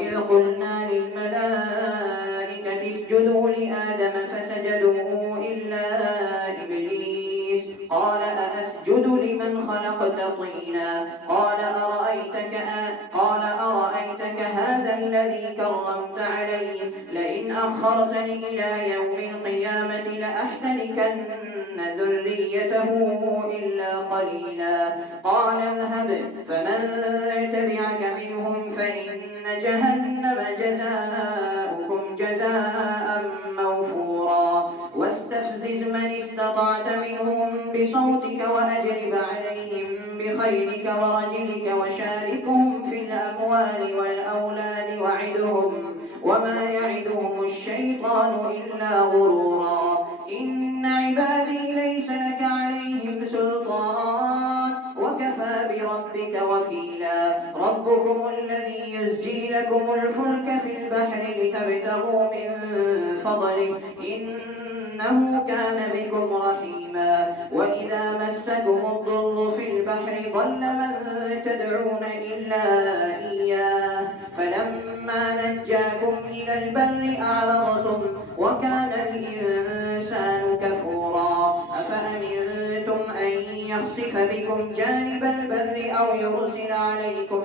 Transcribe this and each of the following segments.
وإذ قلنا للملائكة اسجدوا لآدم فسجدوا إلا إبليس قال أأسجد لمن خلقت طينا قال أرأيتك هذا الذي كرمت علي لئن أخرتني إلى يوم القيامة لأحتركن ذريته إلا قليلا قال اذهب فمن تبعك منهم فإن جهنم جزاؤكم جزاء موفورا واستفزز من استطعت منهم بصوتك وأجلب عليهم بخيلك ورجلك وشاركهم في الأموال والأولاد وعدهم وما يعدهم الشيطان إلا غرورا إن عبادي ليس لك عليهم سلطان وكفى بربك وكيلا ربكم الذي يزجي لكم الفلك في البحر لتبتغوا من فضله إنه كان بكم رحيما وإذا مسكم الضر في البحر ضل من تدعون إلا إياه فلما نجاكم إلى البر أعرضتم وكان الإنسان كفورا أفأمنتم أن يخسف بكم جانب البر أو يرسل عليكم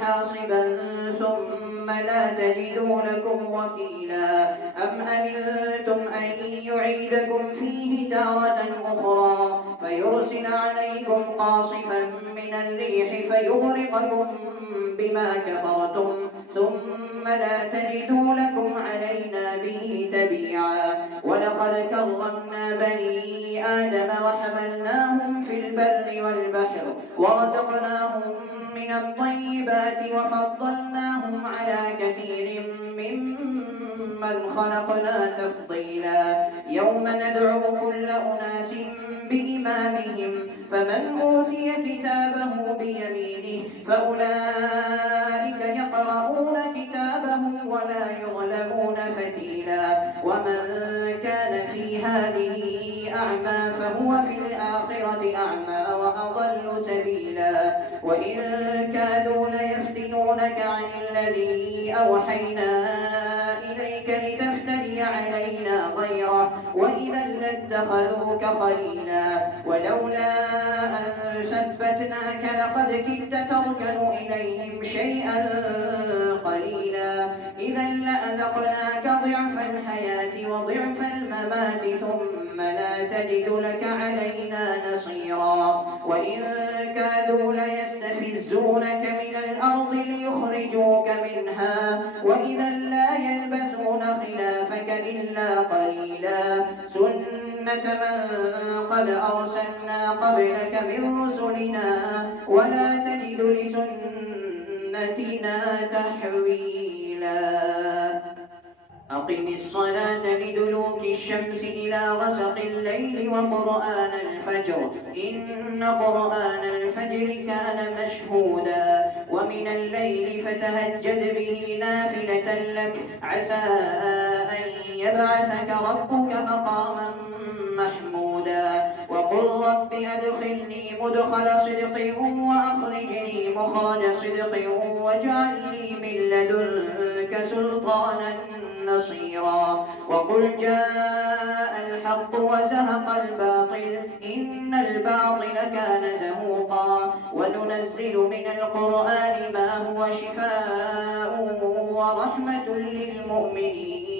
حاصبا ثم لا تجدوا لكم وكيلا أم أمنتم أن يعيدكم فيه تارة أخرى فيرسل عليكم قاصفا من الريح فيغرقكم بما كفرتم ثم لا تجدوا لكم علينا به تبيعا ولقد كرمنا بني آدم وحملناهم في البر والبحر ورزقناهم من الطيبات وفضلناهم على كثير ممن خلقنا تفضيلا يوم ندعو كل أناس بإمامهم فمن أوتي كتابه بيمينه فأولئك يقرؤون كتابهم ولا يظلمون فتيلا ومن كان في هذه أعمى فهو في الآخرة أعمى وأضل سبيلا وإن كادوا ليفتنونك عن الذي أوحينا إليك لتفتري علينا غيره وإذا لاتخذوك خليلا ولولا أن ثبتناك لقد كدت تركن إليهم شيئا قليلا إذا لأذقناك ضعف الحياة وضعف الممات ثم لا تجد لك علينا نصيرا وإن كادوا ليستفزونك من الأرض ليخرجوك منها وإذا لا يلبثون خلافك إلا قليلا سنة من قد أرسلنا قبلك من رسلنا ولا تجد لسنتنا تحويلا أقم الصلاة لدلوك الشمس إلى غسق الليل وقرآن الفجر إن قرآن الفجر كان مشهودا ومن الليل فتهجد به نافلة لك عسى أن يبعثك ربك مقاما محمودا وقل رب أدخلني مدخل صدق وأخرجني مخرج صدق واجعل لي من لدنك سلطانا نصيرا وقل جاء الحق وزهق الباطل إن الباطل كان زهوقا وننزل من القرآن ما هو شفاء ورحمة للمؤمنين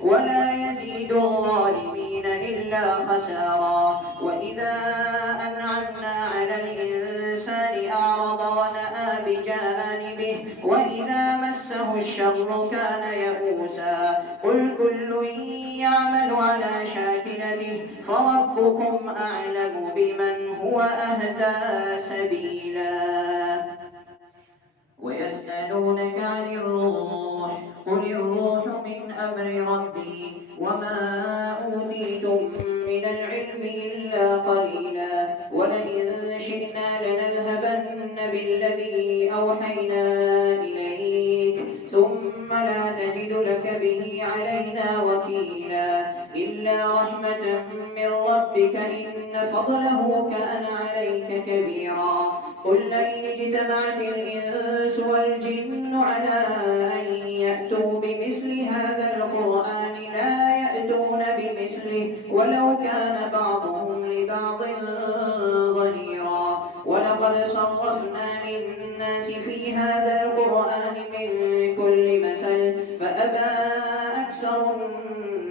ولا يزيد الظالمين إلا خسارا وإذا أنعمنا على الإنسان أعرض ونأى بجانبه وإذا مسه الشر كان يئوسا قل كل يعمل على شاكلته فربكم أعلم بمن هو أهدى سبيلا ويسألونك عن الروح قل الروح من أمر ربي وما أوتيتم من العلم إلا قليلا ولئن شئنا لنذهبن بالذي أوحينا إليك ثم لا تجد لك به علينا وكيلا إلا رحمة من ربك إن فضله كان عليك كبيرا قل لئن اجتمعت الإنس والجن على أن يأتوا بمثل هذا القرآن لا يأتون بمثله ولو كان بعضهم لبعض ظهيرا ولقد صرفنا للناس في هذا القرآن من كل مثل فأبى أكثر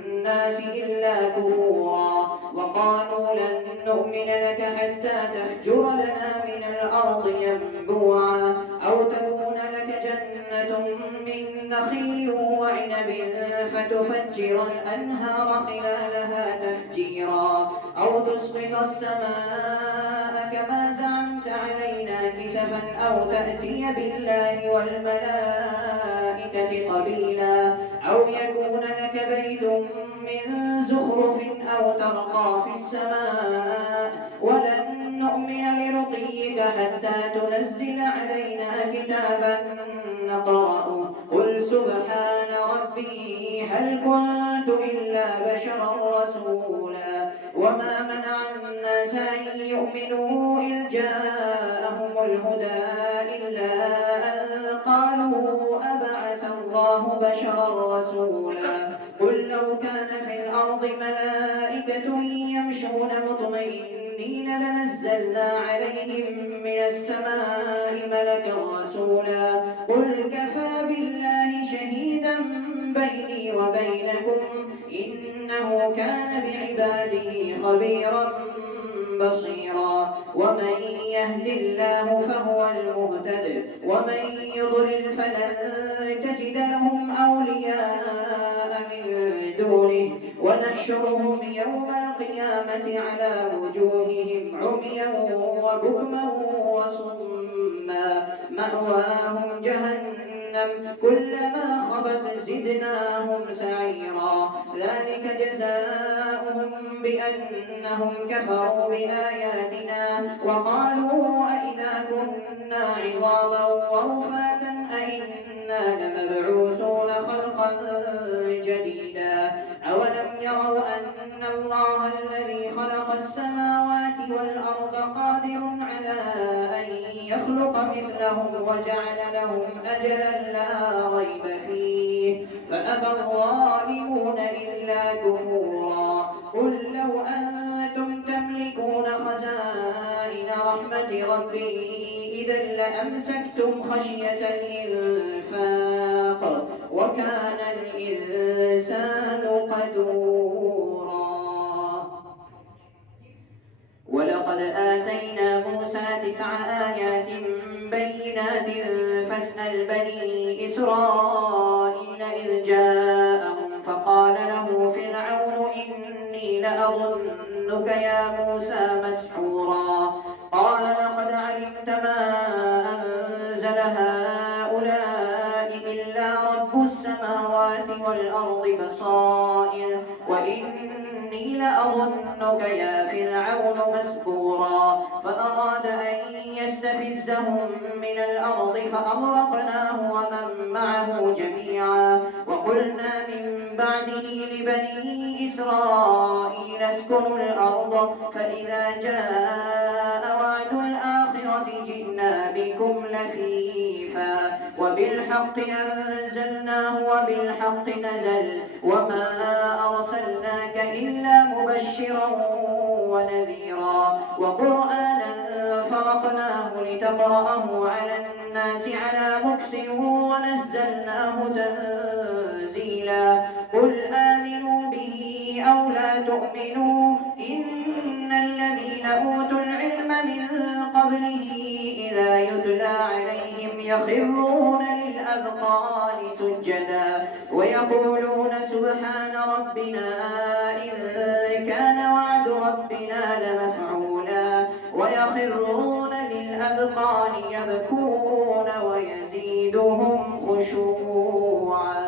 الناس إلا كفورا وقالوا لن نؤمن لك حتى تفجر لنا من الأرض ينبوعا أو تكون لك جنة من نخيل وعنب فتفجر الأنهار خلالها تفجيرا أو تسقط السماء كما زعمت علينا كسفا أو تأتي بالله والملائكة قبيلا أو يكون لك بيت من زخرف أو ترقى في السماء ولن نؤمن لرقيك حتى تنزل علينا كتابا نقرأه قل سبحان ربي هل كنت إلا بشرا رسولا وما منع الناس أن يؤمنوا إذ جاءهم الهدى إلا أن قالوا أبعث الله بشرا رسولا قل لو كان في الأرض ملائكة يمشون مطمئنين لنزلنا عليهم من السماء ملكا رسولا قل كفى بالله شهيدا بيني وبينكم إنه كان بعباده خبيرا بصيرا ومن يهد الله فهو المهتد ومن يضلل فلن تجد لهم أولياء من دونه ونحشرهم يوم القيامة على وجوههم عميا وبكما وصما مأواهم جهنم كلما خبت زدناهم سعيرا ذلك جزاؤهم بأنهم كفروا بآياتنا وقالوا أئذا كنا عظاما ورفاتا أئنا لمبعوثون خلقا جديدا أولم يروا أن الله الذي خلق السماوات والأرض قادر على أن يخلق مثلهم وجعل لهم أجلا لا ريب فيه فأبى الظالمون إلا كفورا قل لو أنتم تملكون خزائن رحمة ربي إذا لأمسكتم خشية الإنفاق وكان الإنسان قدورا ولقد آتينا موسى 9 آيات بينات فاسأل بني إسرائيل إذ جاءهم فقال له فرعون إني لأظنك يا موسى مسحورا قال لقد علمت ما أنزل هؤلاء إلا رب السماوات والأرض بصائر وإني لأظنك يا فرعون مثبورا فأراد أن يستفزهم من الأرض فأغرقناه ومن معه جميعا وقلنا من بعده لبني إسرائيل اسكنوا الأرض فإذا جاء وعد الآخرة جئنا بكم لفيفا وبالحق أنزلناه وبالحق نزل وما أرسلناك إلا مبشرا ونذيرا وقرآنا فرقناه لتقرأه على الناس على مكث ونزلناه تنزيلا قل آمنوا به أو لا تؤمنوا إن الذين أوتوا العلم من قبله إذا يتلى عليهم يخرون للأذقان سجدا ويقولون سبحان ربنا إن كان وعد ربنا لمفعولا ويخرون للأذقان يبكون ويزيدهم خشوعا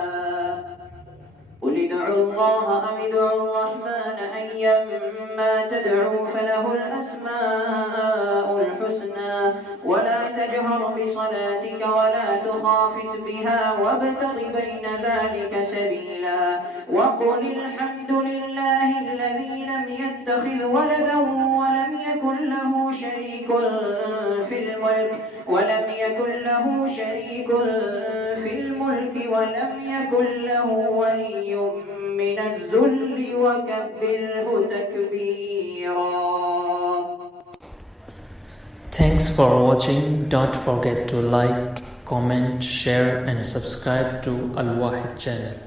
قل ادعوا الله أو ادعوا الرحمن أيما تدعوا فله الأسماء الحسنى ولا تجعلوا واجهر بصلاتك ولا تخافت بها وابتغ بين ذلك سبيلا وقل الحمد لله الذي لم يتخذ ولدا ولم يكن له شريك في الملك ولم يكن له ولي من الذل وكبره تكبيرا. Thanks for watching. Don't forget to like, comment, share and subscribe to Al Wahid channel.